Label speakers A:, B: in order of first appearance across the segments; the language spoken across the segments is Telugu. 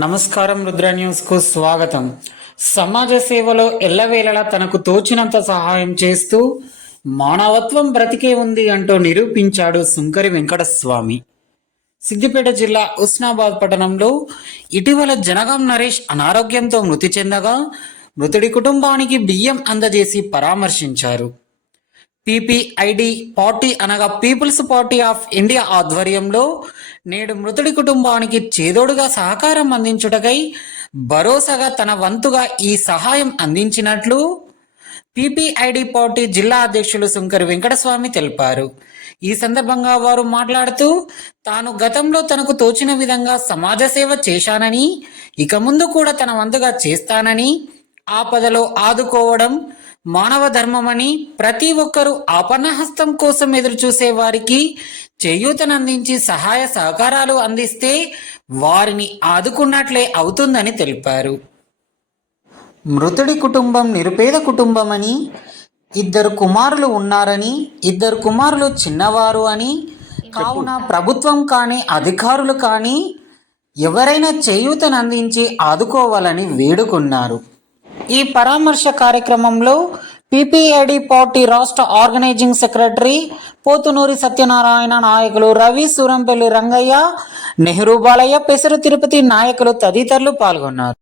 A: నమస్కారం రుద్ర న్యూస్కు స్వాగతం. సమాజ సేవలో ఎల్లవేళలా తనకు తోచినంత సహాయం చేస్తూ మానవత్వం బ్రతికే ఉంది అంటూ నిరూపించాడు సుంకరి వెంకటస్వామి. సిద్దిపేట జిల్లా ఉస్నాబాద్ పట్టణంలో ఇటీవల జనగాం నరేష్ అనారోగ్యంతో మృతి చెందగా మృతుడి కుటుంబానికి బియ్యం అందజేసి పరామర్శించారు. పిపిఐడి పార్టీ అనగా పీపుల్స్ పార్టీ ఆఫ్ ఇండియా ఆధ్వర్యంలో నేడు మృతుడి కుటుంబానికి చేదోడుగా సహకారం అందించుటకై భరోసాగా తన వంతుగా ఈ సహాయం అందించినట్లు పిపిఐడి పార్టీ జిల్లా అధ్యక్షులు శంకర్ వెంకటస్వామి తెలిపారు. ఈ సందర్భంగా వారు మాట్లాడుతూ తాను గతంలో తనకు తోచిన విధంగా సమాజ సేవ చేశానని ఇక ముందు కూడా తన వంతుగా చేస్తానని ఆపదలో ఆదుకోవడం మానవ ధర్మమని ప్రతి ఒక్కరూ ఆపన్నహస్తం కోసం ఎదురు చూసే వారికి చేయూతనందించి సహాయ సహకారాలు అందిస్తే వారిని ఆదుకున్నట్లే అవుతుందని తెలిపారు. మృతుడి కుటుంబం నిరుపేద కుటుంబమని ఇద్దరు కుమారులు ఉన్నారని ఇద్దరు కుమారులు చిన్నవారు అని కావున ప్రభుత్వం కానీ అధికారులు కానీ ఎవరైనా చేయూతనందించి ఆదుకోవాలని వేడుకున్నారు. ఈ పరామర్శ కార్యక్రమంలో పిపిఐడి పార్టీ రాష్ట్ర ఆర్గనైజింగ్ సెక్రటరీ పోతునూరి సత్యనారాయణ నాయకులు రవి సూరంపల్లి రంగయ్య నెహ్రూ బాలయ్య పెసరు తిరుపతి నాయకులు తదితరులు పాల్గొన్నారు.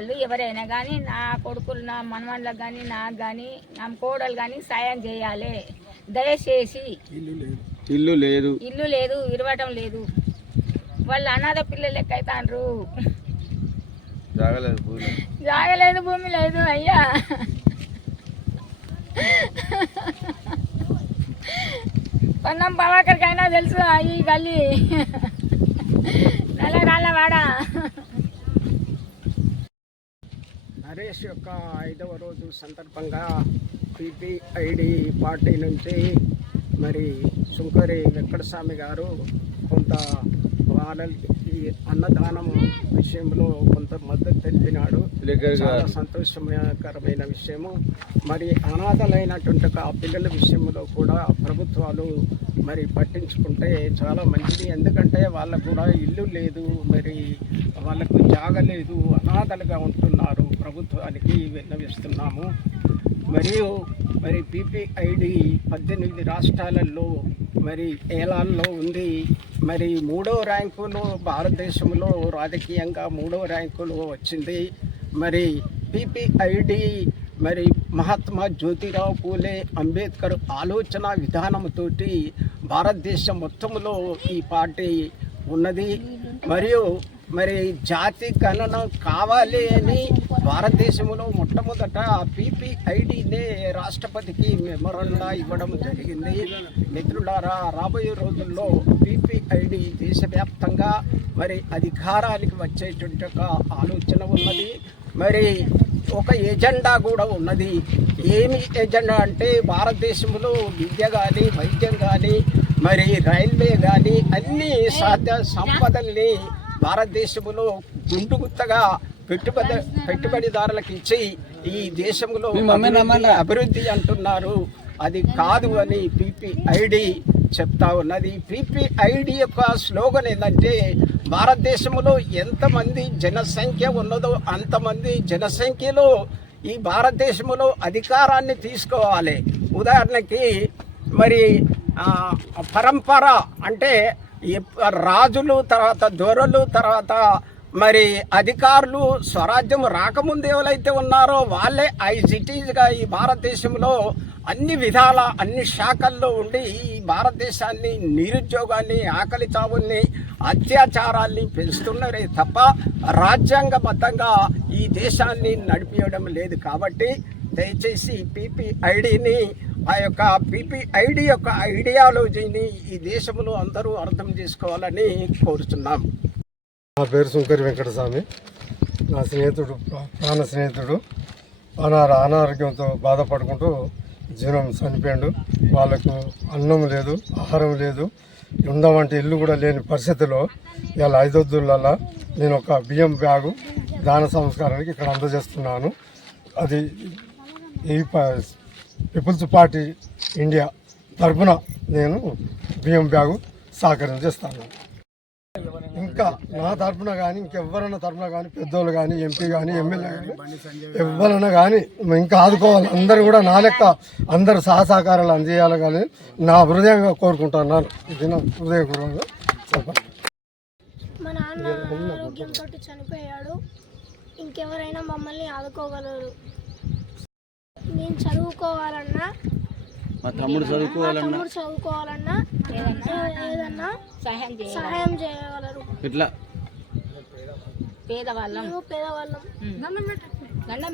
B: పెద్దవాళ్ళు ఎవరైనా కానీ నా కొడుకులు నా మనవాళ్ళకి కానీ నాకు కానీ నా కోడలు కానీ సాయం చేయాలి. దయచేసి.
C: ఇల్లు లేదు.
B: ఇల్లు లేదు. ఇరవటం లేదు. వాళ్ళు అనాథ పిల్లలు లెక్క అవుతాండ్రు
C: జాగలేదు
B: భూమి లేదు అయ్యా. పొన్నం పవాకర్కైనా తెలుసు ఈ గల్లీ. నల్ల రాళ్ళ వాడ.
D: నరేష్ యొక్క ఐదవ రోజు సందర్భంగా పిపిఐడి పార్టీ నుంచి మరి సుంకరి వెంకటస్వామి గారు కొంత వాళ్ళ ఈ అన్నదానం విషయంలో కొంత మద్దతు తెలిపినాడు. చాలా. సంతోషకరమైన విషయము. మరి అనాథలైనటువంటి ఆ పిల్లల విషయంలో కూడా ప్రభుత్వాలు మరి పట్టించుకుంటే చాలా మంచిది. ఎందుకంటే వాళ్ళకు కూడా ఇల్లు లేదు మరి వాళ్ళకు జాగ లేదు. అనాథలుగా ఉంటున్నారు. ప్రభుత్వానికి విన్నవిస్తున్నాము. మరియు మరి పిపిఐడి పద్దెనిమిది రాష్ట్రాలలో మరి ఏలాల్లో ఉంది. మరి మూడో ర్యాంకులు భారతదేశంలో రాజకీయంగా మూడో ర్యాంకులు వచ్చింది. మరి పిపిఐడి మరి మహాత్మా జ్యోతిరావు పూలే అంబేద్కర్ ఆలోచన విధానంతోటి భారతదేశం మొత్తంలో ఈ పార్టీ ఉన్నది. మరియు మరి జాతి గణన కావాలి అని భారతదేశంలో మొట్టమొదట పీపీఐడినే రాష్ట్రపతికి మెమరండా ఇవ్వడం జరిగింది. మిత్రులారా రాబోయే రోజుల్లో పీపీఐడి దేశవ్యాప్తంగా మరి అధికారానికి వచ్చేటువంటి ఒక ఆలోచన ఉన్నది. మరి ఒక ఎజెండా కూడా ఉన్నది. ఏమి ఎజెండా అంటే భారతదేశంలో విద్య కానీ వైద్యం కానీ మరి రైల్వే కానీ అన్ని సాధ్య సంపదల్ని భారతదేశంలో గుండుగుత్తగా పెట్టుబడి పెట్టుబడిదారులకు ఇచ్చి ఈ దేశంలో అభివృద్ధి- అంటున్నారు. అది కాదు అని పిపిఐడి చెప్తా ఉన్నది. పిపిఐడి యొక్క స్లోగన్ ఏంటంటే భారతదేశంలో ఎంతమంది జనసంఖ్య ఉన్నదో అంతమంది జనసంఖ్యలో ఈ భారతదేశంలో అధికారాన్ని తీసుకోవాలి. ఉదాహరణకి మరి పరంపర అంటే రాజులు తర్వాత దొరలు తర్వాత మరి అధికారులు స్వరాజ్యం రాకముందు ఎవరైతే ఉన్నారో వాళ్ళే ఐ సిటీస్గా ఈ భారతదేశంలో అన్ని విధాల అన్ని శాఖల్లో ఉండి ఈ భారతదేశాన్ని నిరుద్యోగాన్ని ఆకలి చావుల్ని అత్యాచారాల్ని పెంచుతున్నారే తప్ప రాజ్యాంగబద్ధంగా ఈ దేశాన్ని నడిపించడం లేదు కాబట్టి దయచేసి పీపీఐడిని ఆ యొక్క పీపీఐడి యొక్క ఐడియాలజీని ఈ దేశంలో అందరూ అర్థం చేసుకోవాలని కోరుతున్నాం
E: నా పేరు సుంకరి వెంకటస్వామి. నా స్నేహితుడు ప్రాణ స్నేహితుడు. అనార అనారోగ్యంతో బాధపడుకుంటూ జీవనం చనిపోయాడు. వాళ్ళకు అన్నం లేదు ఆహారం లేదు. ఉందామంటే ఇల్లు కూడా లేని పరిస్థితిలో ఇలా ఐదొద్దులలో నేను ఒక బియ్యం బ్యాగు దాన సంస్కారానికి ఇక్కడ అందజేస్తున్నాను. అది ఈ ప- పీపుల్స్ పార్టీ ఇండియా తరఫున నేను బియ్యం బ్యాగు సహకరించేస్తాను. ఇంకా నా తరపున కానీ ఇంకెవరైనా తరపున కానీ పెద్దోళ్ళు కానీ ఎంపీ కానీ ఎమ్మెల్యే కానీ ఎవరైనా కానీ ఇంకా ఆదుకోవాలి. అందరూ కూడా నా లెక్క అందరు సహసహకారాలు అందజేయాలి కానీ నా హృదయంగా కోరుకుంటున్నాను. ఇది నా హృదయపూర్వకంగా చెప్పండి
F: మా నాన్న ఆరోగ్యంతో చనిపోయాడు. ఇంకెవరైనా మమ్మల్ని ఆదుకోగలరు. నేను చదువుకోవాలన్నా
C: మా తమ్ముడు చదువుకోవాలన్నా
F: చదువుకోవాలన్నా ఏదన్నా
B: సహాయం
F: చేయగలరు.
C: ఇట్లా.
B: పేదవాళ్ళం.
F: పేదవాళ్ళం.